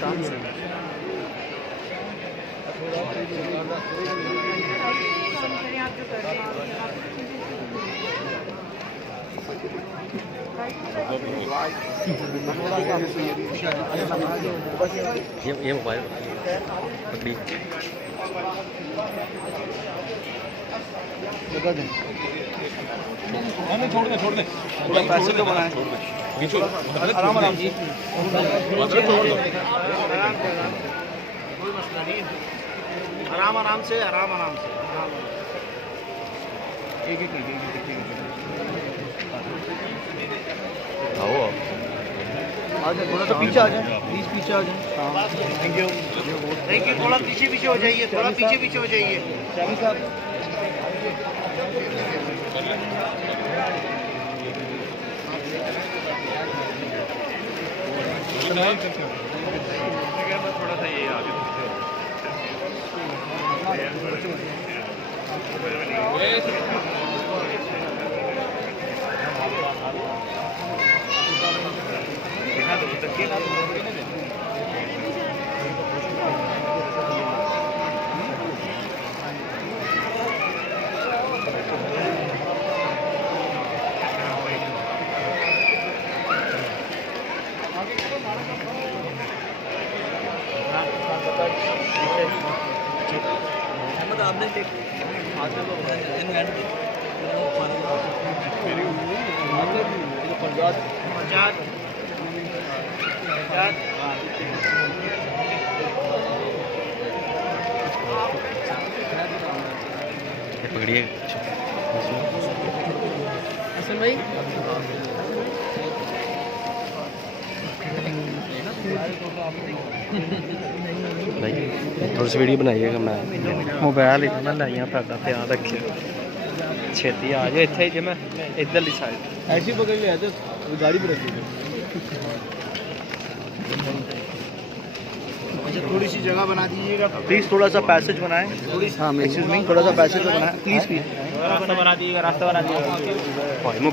शाम से ये मोबाइल पकड़ी छोड़ दे पैसे तो बनाए आराम आराम जी कोई मसला नहीं आराम आराम से एक आओ आ जाए थोड़ा सा पीछे आ जाए प्लीज पीछे आ जाए थैंक यू थोड़ा पीछे हो जाइए हो जाइए शामी साहब थोड़ा सा ये आगे आपने पकड़िए असल भाई थोड़ी सी वीडियो बनाइएगा मैं मोबाइल इतना लाइया पैदा ध्यान रखिए छेती आ जाए इतने जे मैं इधरली साइड ऐसी पकड़ लिया तो गाड़ी पर रखी थोड़ी सी जगह बना दीजिएगा प्लीज़ थोड़ा सा पैसेज बनाएं थोड़ा सा पैसेज बनाएं प्लीज़ रास्ता बना दीजिएगा